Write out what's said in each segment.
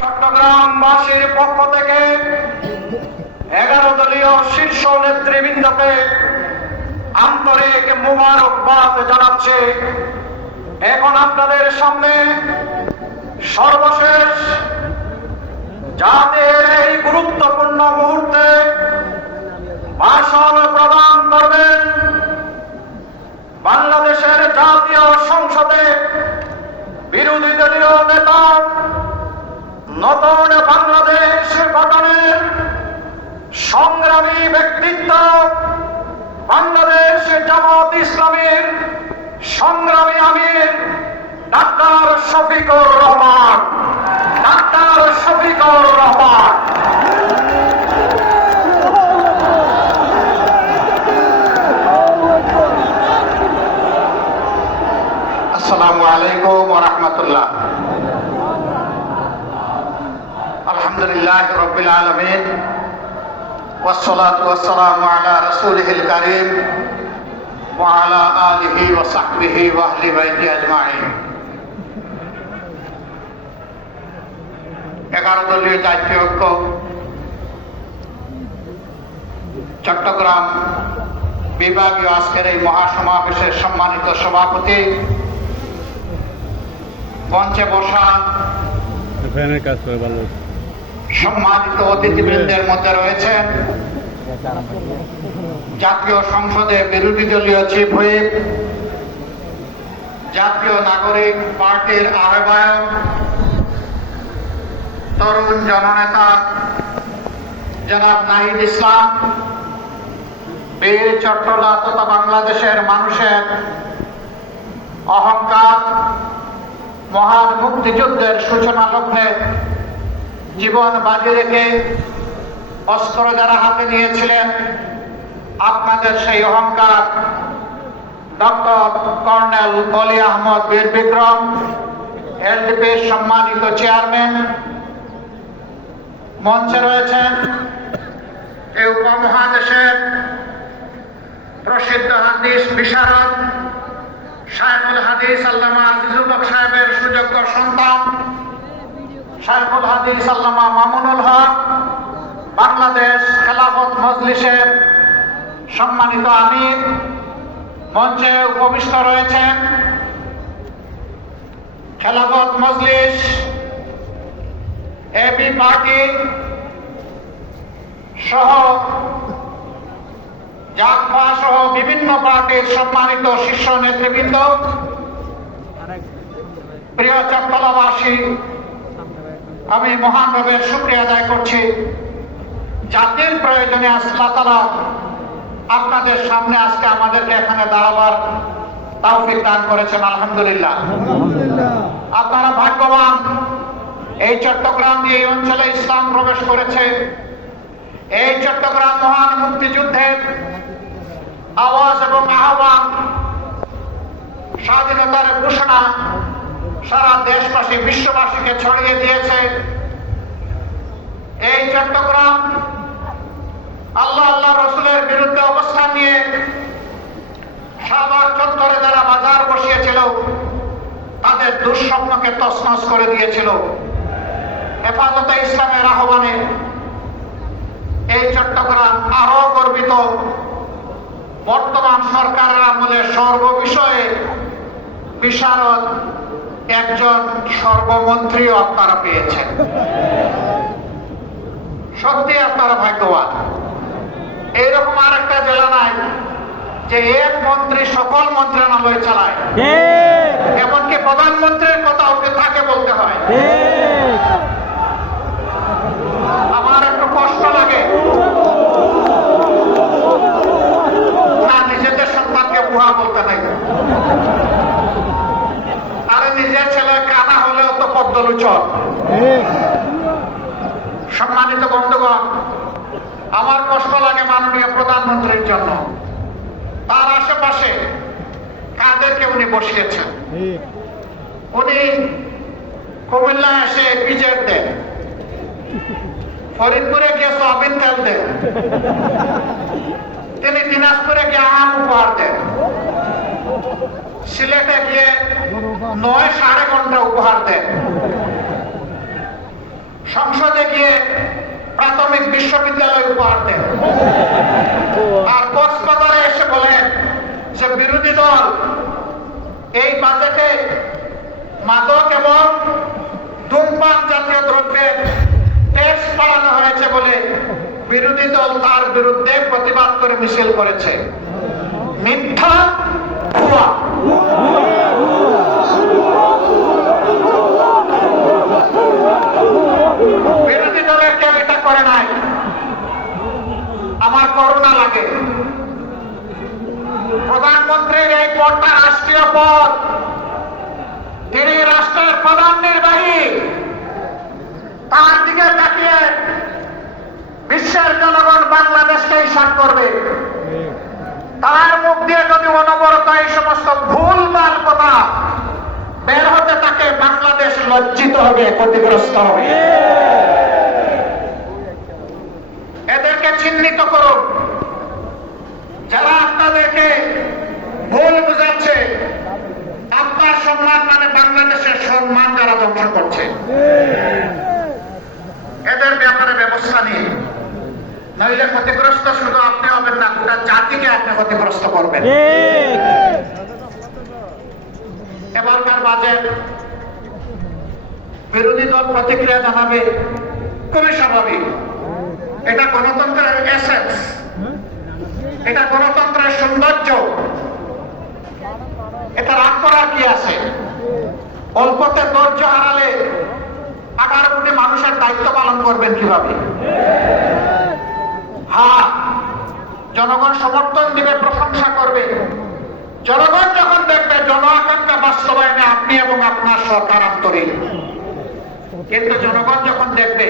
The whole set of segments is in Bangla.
চট্টগ্রামবাসীর পক্ষ থেকে 11 দলীয় শীর্ষ নেতৃবৃন্দকে আন্তরিক মোবারকবাদ জানাচ্ছি। এখন আপনাদের সামনে সর্বশেষ জাতির এই গুরুত্বপূর্ণ মুহূর্তে ভাষণ প্রদান করবেন বাংলাদেশের জাতীয় সংসদে বিরোধী দলীয় নেতা, নতুন বাংলাদেশ গঠনের সংগ্রামী ব্যক্তিত্ব, বাংলাদেশ জামাত ইসলামীর সংগ্রামী আমির ডাক্তার শফিকুর রহমান। ডাক্তার শফিকুর রহমান। আসসালামু আলাইকুম ওয়া রাহমাতুল্লাহ। আলহামদুলিল্লাহ রাব্বিল আলামিন ওয়াসসালাতু ওয়াসসালামু আলা রাসূলিহিল কারীম ওয়া আলা আলিহি ওয়া সাহবিহি ওয়া আহলি বাইতি আজমাইন। 11 দলীয় জাতীয় ঐক্য চট্টগ্রাম বিভাগীয় আজকের এই মহাসমাবেশের সম্মানিত সভাপতি, মঞ্চে বসা সম্মানিত অতিথিবৃন্দের মধ্যে রয়েছেন জাতীয় সংসদে বিরোধী দলীয় চিফ হুইপ, জাতীয় নাগরিক পার্টির আহ্বায়ক, তরুণ জননেতা জনাব নাহিদ ইসলাম, বীর চট্টলা তথা বাংলাদেশের মানুষের অহংকার, মহান মুক্তিযুদ্ধের সূচনা লগ্নে জীবন বাজি রেখে অস্ত্র যারা হাতে নিয়েছিলেন, আপনাদের সেই অহংকার ডক্টর কর্নেল অলি আহমদ বীর বিক্রম, এলডিপির সম্মানিত চেয়ারম্যান, মঞ্চে রয়েছেন এই উপমহাদেশের প্রসিদ্ধ হাদিস বিশারদ শাইখুল হাদিস আল্লামা আজিজুল হক সাহেবের সুযোগ্য সন্তান শাইখুল হাদিস আল্লামা মামুনুল হক, বাংলাদেশ খেলাফত মজলিসের সম্মানিত আমির, মঞ্চে উপবিষ্ট রয়েছেন খেলাফত মজলিস, এবি পার্টি সহ জাগপা সহ বিভিন্ন পার্টির সম্মানিত শীর্ষ নেতৃবৃন্দ, প্রিয় চট্টলাবাসী, আমি মহান রবের শুকরিয়া আদায় করছি। জাতির প্রয়োজনে আল্লাহ তাআলা আপনাদের সামনে আজকে আমাদেরকে এখানে দাঁড়াবার তৌফিক দান করেছেন, আলহামদুলিল্লাহ। আপনারা ভাগ্যবান, এই চট্টগ্রাম এই অঞ্চলে ইসলাম প্রবেশ করেছে। এই চট্টগ্রাম মহান মুক্তিযুদ্ধের আওয়াজ এবং আহ্বান, স্বাধীনতার ঘোষণা সারা দেশবাসী বিশ্ববাসীকে ছড়িয়ে দিয়েছে। এই চট্টগ্রাম আল্লাহ আল্লাহ রসুলের বিরুদ্ধে অবস্থান নিয়ে শাহবাগ চত্বরে যারা বাজার বসিয়েছিল তাদের দুঃস্বপ্নকে তছনছ করে দিয়েছিল। হেফাজতে ইসলামের আহ্বানে এই চট্টগ্রাম আরো গর্বিত। বর্তমান সরকারের আমলে সর্ববিষয়ে বিশারদ একজন সর্বমন্ত্রীও আপনারা পেয়েছেন। সত্যি আপনারা ভাগ্যবান। এইরকম আর একটা জেলা নাই যে এক মন্ত্রী সকল মন্ত্রণালয় চালায়, এমনকি প্রধানমন্ত্রীর কথা ওকে তাকে বলতে হয়। আমার একটু কষ্ট লাগে না, নিজেদের সন্তানকে বুড়া বলতে নাই, আরে নিজের ছেলে কানা হলেও তো পদ্মলোচন। সম্মানিত বন্ধুগণ, আমার কষ্ট লাগে মাননীয় প্রধানমন্ত্রীর জন্য। তার আশেপাশে কাদেরকে উনি বসিয়েছেন? উনি কুমিল্লা এসে পিজের দেন, ফরিদপুরে গিয়ে সয়াবিন তেল দেন, তিনি দিনাজপুরে গিয়ে আম উপহার দেন, সিলেটে গিয়ে 9 সাড়ে ঘন্টা উপহার দেন। সংসদে গিয়ে প্রাথমিক বিশ্ববিদ্যালয় উপহার দেন, আর কক্সবাজারে এসে বলেন যে বিরোধী দল এই বাজেটে মাদক এবং ধূমপান জাতীয় দ্রব্যের ট্যাক্স বাড়ানো হয়েছে বলে বিরোধী দল তার বিরুদ্ধে প্রতিবাদ করে মিছিল করেছে। মিথ্যা, ভুয়া। বিরোধী দলের কেউ এটা করে নাই। আমার করুণা লাগে, প্রধানমন্ত্রীর এই পদটা রাষ্ট্রীয় পদ, তিনি রাষ্ট্রের প্রধান নির্বাহী, তার দিকে তাকিয়ে বিশ্বের জনগণ বাংলাদেশকে ঈর্ষা করবে। তার মুখ দিয়ে যদি অনবরত এই সমস্ত ভুলভাল কথা বের হতে থাকে, বাংলাদেশ লজ্জিত হবে, ক্ষতিগ্রস্ত হবে। এদেরকে চিহ্নিত করুন, যারা আপনাদেরকে ভুল বুঝাচ্ছে। আপনার সম্মান মানে বাংলাদেশের সম্মান যারা ধ্বংস করছে, এদের ব্যাপারে ব্যবস্থা নিয়ে, নইলে ক্ষতিগ্রস্ত শুধু আপনি হবেন না, গোটা জাতিকে আপনি ক্ষতিগ্রস্ত করবেন। এবারকার বাজেট বিরোধী দল প্রতিক্রিয়া জানাবে, খুবই স্বাভাবিক। এটা গণতন্ত্রের এসেন্স, এটা গণতন্ত্রের সৌন্দর্য। এটা রাগ করার কি আছে? অল্পতে ধৈর্য হারালে 18 কোটি মানুষের দায়িত্ব পালন করবেন কিভাবে? হ্যাঁ, জনগণ সমর্থন দিবে, প্রশংসা করবে। জনগণ যখন দেখবে জন আকাঙ্ক্ষা বাস্তবায়নে আপনি এবং আপনার সরকার আন্তরিক। কিন্তু জনগণ যখন দেখবে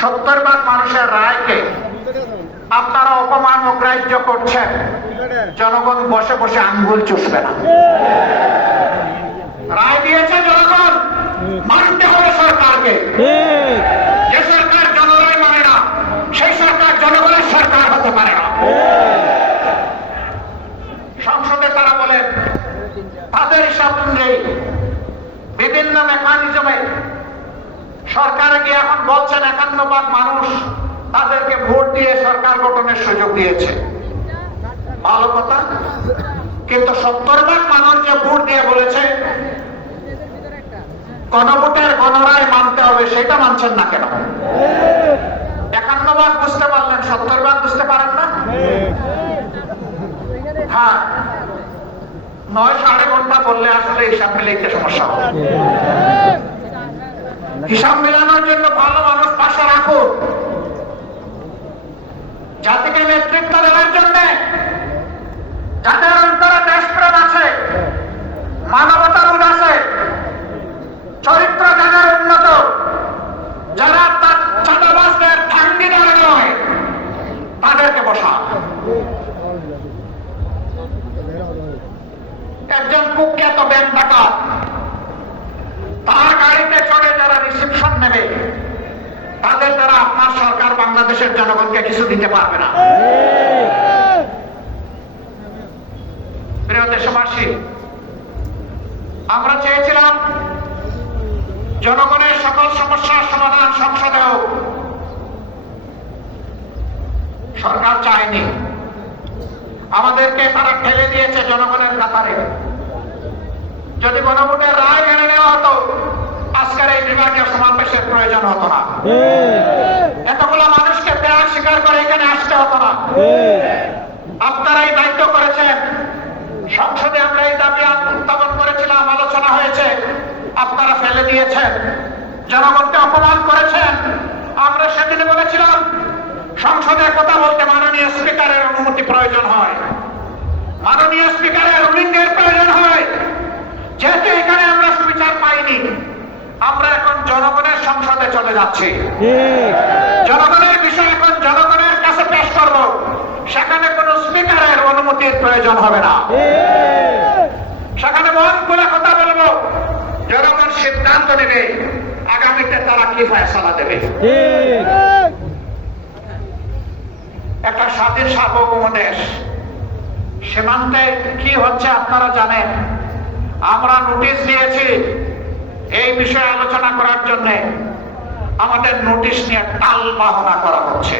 70 মানুষের রায়কে আপনারা অপমান অগ্রাহ্য করছেন, জনগণ বসে বসে আঙ্গুল চুষবে না। রায় দিয়েছে জনগণ, মানতে হবে সরকারকে। যে সরকার জনগণ মানে না, সেই সরকার জনগণের সরকার হতে পারে না। সংসদে তারা বলেন তাদের হিসাব অনুযায়ী বিভিন্ন মেকানিজমে সরকারে গিয়ে এখন বলছেন 51 মানুষ তাদেরকে ভোট দিয়ে সরকার গঠনের সুযোগ দিয়েছে। ভালো কথা, কিন্তু 70 মানুষ যে ভোট দিয়ে বলেছে গণভোটের গণরায় মানতে হবে, সেটা মানছেন না কেন? 51 বুঝতে পারলেন, 70 বুঝতে পারেন না? হ্যাঁ, 9-9.5 ঘন্টা বললে আসলে হিসাব মিলাইতে সমস্যা হবে। হিসাব মিলানোর জন্য ভালো মানুষ পাশে রাখুন, জাতিকে নেতৃত্ব দেওয়ার জন্য, যাদের অন্তরে দেশপ্রেম আছে, মানবতাবোধ আছে, চরিত্র যাদের উন্নত, যারা তার চাঁদাবাজদের ভাঙ্গিদার নয়, তাদেরকে বসা। একজন কুখ্যাত ব্যাংক ডাকাত, তার গাড়িতে চড়ে যারা রিসিপশন নেবে, তাদের দ্বারা আপনার সরকার বাংলাদেশের জনগণকে কিছু দিতে পারবে না। প্রিয় দেশবাসী, আমরা চেয়েছিলাম জনগণের সকল সমস্যার সমাধান সংসদে হোক, সরকার চায়নি। আমাদেরকে তারা ঠেলে দিয়েছে জনগণের কাতারে। যদি গণভোটের রায় মেনে নেওয়া হতো, আজকের এই বিভাগীয় সমাবেশের প্রয়োজন হতো না, এতগুলো মানুষকে ত্যাগ স্বীকার করে এখানে আসতে হতো না। আপনারাই দায়িত্ব করেছেন, সংসদে আমরা এই দাবি উত্থাপন করেছিলাম, আলোচনা হয়েছে, আপনারা ফেলে দিয়েছেন, জনগণকে অপমান করেছেন। আমরা সেদিনে বলেছিলাম সংসদে কথা বলতে মাননীয় স্পিকারের অনুমতি প্রয়োজন হয়, মাননীয় স্পিকারের রুলিং এর প্রয়োজন হয়। যেহেতু এখানে আমরা সুবিচার পাইনি, আমরা এখন জনগণের সংসদে চলে যাচ্ছি। জনগণের বিষয় এখন জনগণের কাছে পেশ করব, সেখানে কোন স্পিকারের অনুমতির প্রয়োজন হবে না। সেখানে মন খুলে কথা বলবো, জনগণ সিদ্ধান্ত নেবে আগামীতে তারা কি ফয়সালা দেবে। একটা স্বাধীন সার্বভৌম দেশ, সীমান্তে কি হচ্ছে আপনারা জানেন। আমরা নোটিশ দিয়েছি এই বিষয়ে আলোচনা করার জন্য। আমাদের নোটিশ নিয়ে টাল বাহানা করা হচ্ছে।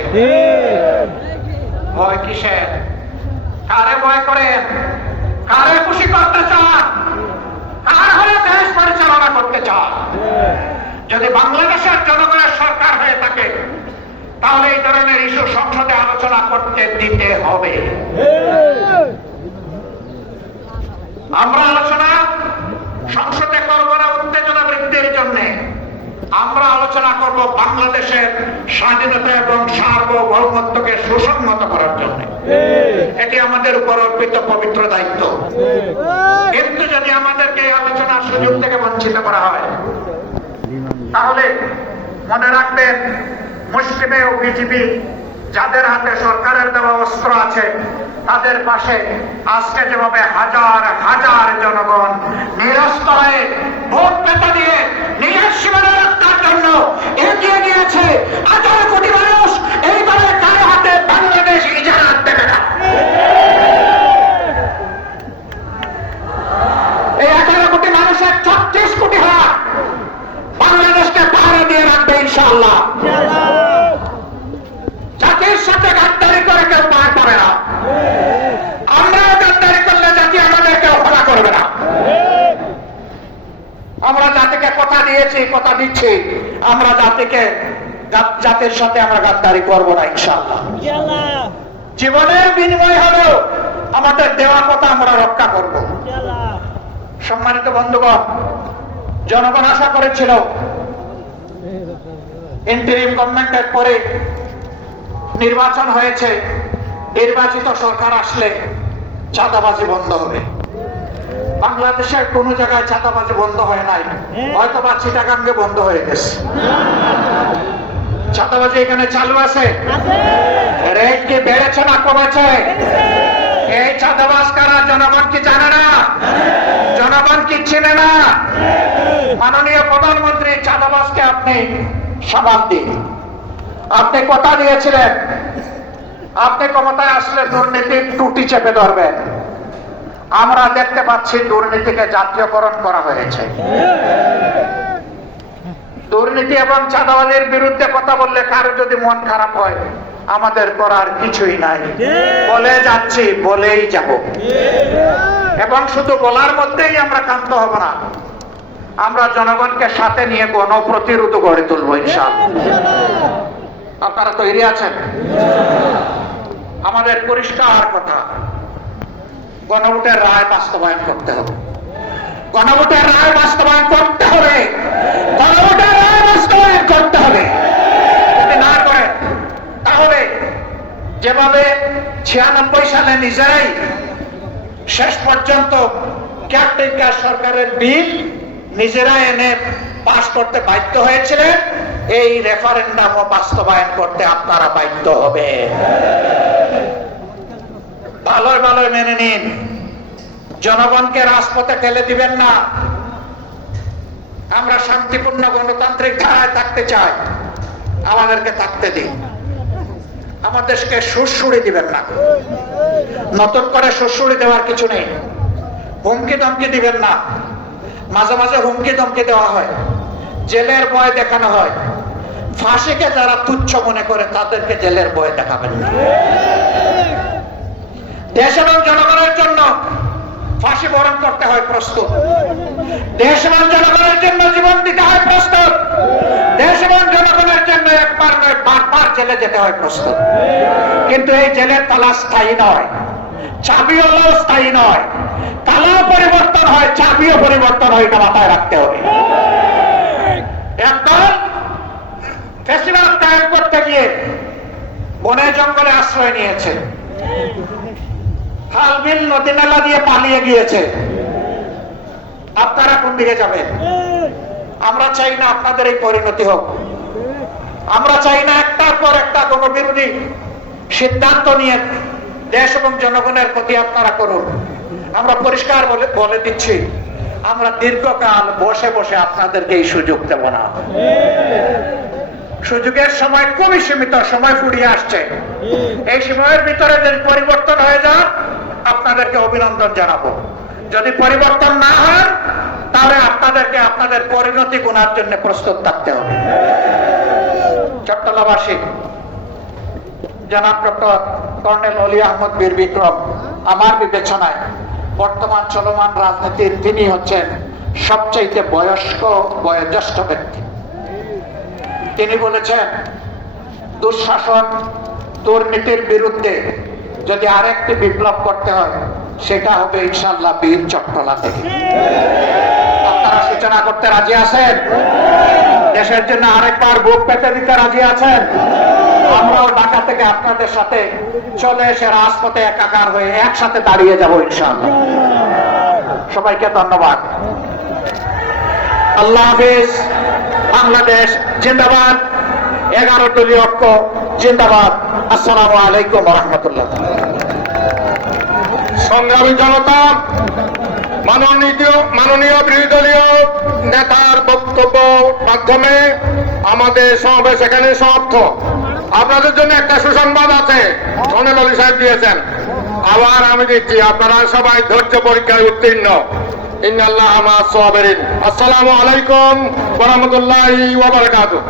ভয় কিসের? কারে ভয় করেন? কারে খুশি করতে চান? কার হয়ে দেশ পরিচালনা করতে চান? যদি বাংলাদেশের জনগণের সরকার হয়ে থাকে তাহলে এই ধরনের ইস্যু সংসদে আলোচনা করতে দিতে হবে। আমরা আলোচনা সংসদে করব না উত্তেজনা বৃদ্ধির জন্য, আমরা আলোচনা করব বাংলাদেশের স্বাধীনতা এবং সার্বভৌমত্বকে সুসংহত করার জন্য। এটি আমাদের উপর অর্পিত পবিত্র দায়িত্ব। কিন্তু যদি আমাদেরকে এই আলোচনার সুযোগ থেকে বঞ্চিত করা হয় তাহলে মনে রাখবেন, মুসলিমে ও বিজেপি যাদের হাতে সরকারের দেওয়া অস্ত্র আছে তাদের পাশে আজকে যেভাবে হাজার হাজার জনগণ নিরস্ত হয়ে ভোট পেতে দিয়ে নিজের সীমানা রক্ষার জন্য এগিয়ে গিয়েছে, 18 কোটি মানুষ এইভাবে কারো হাতে বাংলাদেশ ইজারাত দেবে না। এই 18 কোটি মানুষের 36 কোটি হাত বাংলাদেশকে পাহারা দিয়ে রাখবে ইনশাআল্লাহ। জাতির সাথে গাদ্দারি করে কেউ পার পাবে না। আমরাও গাদ্দারি করলে জাতি আমাদেরকে অবহেলা করবে না। আমরা জাতিকে কথা দিয়েছি, কথা দিচ্ছি, আমরা জাতির সাথে আমরা গাদ্দারি করবো না ইনশাআল্লাহ। জীবনের বিনিময় হলেও আমাদের দেওয়া কথা আমরা রক্ষা করব। সম্মানিত বন্ধুগণ, জনগণ আশা করেছিল ইন্টারিম গভর্নমেন্টের পরে নির্বাচন হয়েছে, নির্বাচিত সরকার আসলে চাঁদাবাজি বন্ধ হবে। বাংলাদেশের কোন জায়গায় চাঁদাবাজি বন্ধ হয় নাই, হয়তো বা চিটাগাঙ্গে বন্ধ হয়ে গেছে। চাঁদাবাজি এখানে চালু আছে। রেট কি বেড়েছে না কমেছে? এই চাঁদাবাজ কারা জনগণ কি জানে না? জনগণ কি চিনে না? মাননীয় প্রধানমন্ত্রী, চাঁদাবাজকে আপনি সামাল দিন। আপনি কথা দিয়েছিলেন আপনি ক্ষমতায় আসলে দুর্নীতির টুটি চেপে ধরবেন। আমরা দেখতে পাচ্ছি দুর্নীতিকে জাতীয়করণ করা হয়েছে। দুর্নীতি এবং চাঁদাবাজির বিরুদ্ধে কথা বললে কারো যদি মন খারাপ হয়, আমাদের করার কিছুই নাই, বলে যাচ্ছি, বলেই যাব। এবং শুধু বলার মধ্যেই আমরা ক্ষান্ত হব না, আমরা জনগণকে সাথে নিয়ে গণপ্রতিরোধ গড়ে তুলবো ইনশাআল্লাহ। আপনারা তৈরি আছেন? আমাদের পরিষ্কার কথা, গণভোটের রায় বাস্তবায়ন করতে হবে। গণভোটের রায় বাস্তবায়ন করতে হবে। গণভোটের রায় বাস্তবায়ন করতে হবে। যদি না করেন তাহলে যেভাবে 96 সালে নিজেরাই শেষ পর্যন্ত কেয়ারটেকার সরকারের বিল নিজেরা এনে পাস করতে বাধ্য হয়েছিলেন, এই রেফারেন্ডামও বাস্তবায়ন করতে আপনারা বাধ্য হবে। ভালোই ভালোই মেনে নিন, জনগণকে রাজপথে ফেলে দিবেন না। আমরা শান্তিপূর্ণ গণতান্ত্রিক ধারায় থাকতে চাই, আমাদেরকে থাকতে দিন। আমার দেশকে সুরসুরি দিবেন না। নতুন করে সুরসুরি দেওয়ার কিছু নেই। হুমকি ধমকি দিবেন না। মাঝে মাঝে হুমকি ধমকি দেওয়া হয়, জেলের ভয় দেখানো হয়। ফাঁসিকে যারা তুচ্ছ মনে করে তাদেরকে জেলের ভয় দেখাবেন না। দেশ এবং জনগণের জন্য ফাঁসি বরণ করতে হয় প্রস্তুত। দেশ এবং জনগণের জন্য জীবন দিতে হয় প্রস্তুত। দেশ এবং জনগণের জন্য একবার নয়, বারবার জেলে যেতে হয় প্রস্তুত। কিন্তু এই জেলের তালা স্থায়ী নয়, চাবিওয়ালাও স্থায়ী নয়। তালাও পরিবর্তন হয়, চাবিও পরিবর্তন হয়, এটা মাথায় রাখতে হবে। একদল ফেস্টিভ্যাল কায়েম করতে গিয়ে বনে জঙ্গলে আশ্রয় নিয়েছে, খাল বিল নদী নালা দিয়ে পালিয়ে গিয়েছে। আপনারা কোন দিকে যাবেন? আমরা চাই না আপনাদের এই পরিণতি হোক। আমরা চাই না একটার পর একটা কোন বিরোধী সিদ্ধান্ত নিয়ে দেশ এবং জনগণের ক্ষতি আপনারা করুন। আমরা পরিষ্কার বলে দিচ্ছি, আমরা দীর্ঘকাল বসে বসে আপনাদেরকে এই সুযোগ দেব না। সুযোগের সময় খুবই সীমিত, সময় ফুরিয়ে আসছে। এই সময়ের ভিতরে যদি পরিবর্তন হয়ে যায় আপনাদেরকে অভিনন্দন জানাবো। যদি পরিবর্তন না হয় তাহলে আপনাদেরকে আপনাদের পরিণতি গুণার জন্য প্রস্তুত থাকতে হবে। আগরতলাবাসী জনাব ডক্টর কর্নেল অলি আহমদ বীর বিক্রম আমার বিবেচনায় বর্তমান চলমান রাজনীতির তিনি হচ্ছেন সবচাইতে বয়োজ্যেষ্ঠ ব্যক্তি। তিনি বলেছেন দুঃশাসন দুর্নীতির বিরুদ্ধে যদি আরেকটি বিপ্লব করতে হয় সেটা হবে ইনশাআল্লাহ বীর চট্টলা থেকে। আপনারা সূচনা করতে রাজি আছেন? দেশের জন্য আরেকবার বুক পেতে দিতে রাজি আছেন? আমরাও ঢাকা থেকে আপনাদের সাথে চলে এসে রাজপথে একাকার হয়ে একসাথে দাঁড়িয়ে যাব ইনশাআল্লাহ। সবাইকে ধন্যবাদ। আল্লাহ হাফেজ। বাংলাদেশ জিন্দাবাদ। 11 দলীয় ঐক্য জিন্দাবাদ। আসসালামু আলাইকুম ওয়া রাহমাতুল্লাহ। সংগ্রামী জনতা, মাননীয় বিরোধী দলীয় নেতার বক্তব্য মাধ্যমে আমাদের সমাবেশ এখানে সমাপ্ত। আপনাদের জন্য একটা সুসংবাদ আছে, কর্নেল অলি সাহেব দিয়েছেন, আবার আমি দিচ্ছি, আপনারা সবাই ধৈর্য পরীক্ষায় উত্তীর্ণ। ইন্নাল্লাহা মা'আস সাবিরিন। আসসালামু আলাইকুম ওয়া রাহমাতুল্লাহি ওয়া বারাকাতুহু।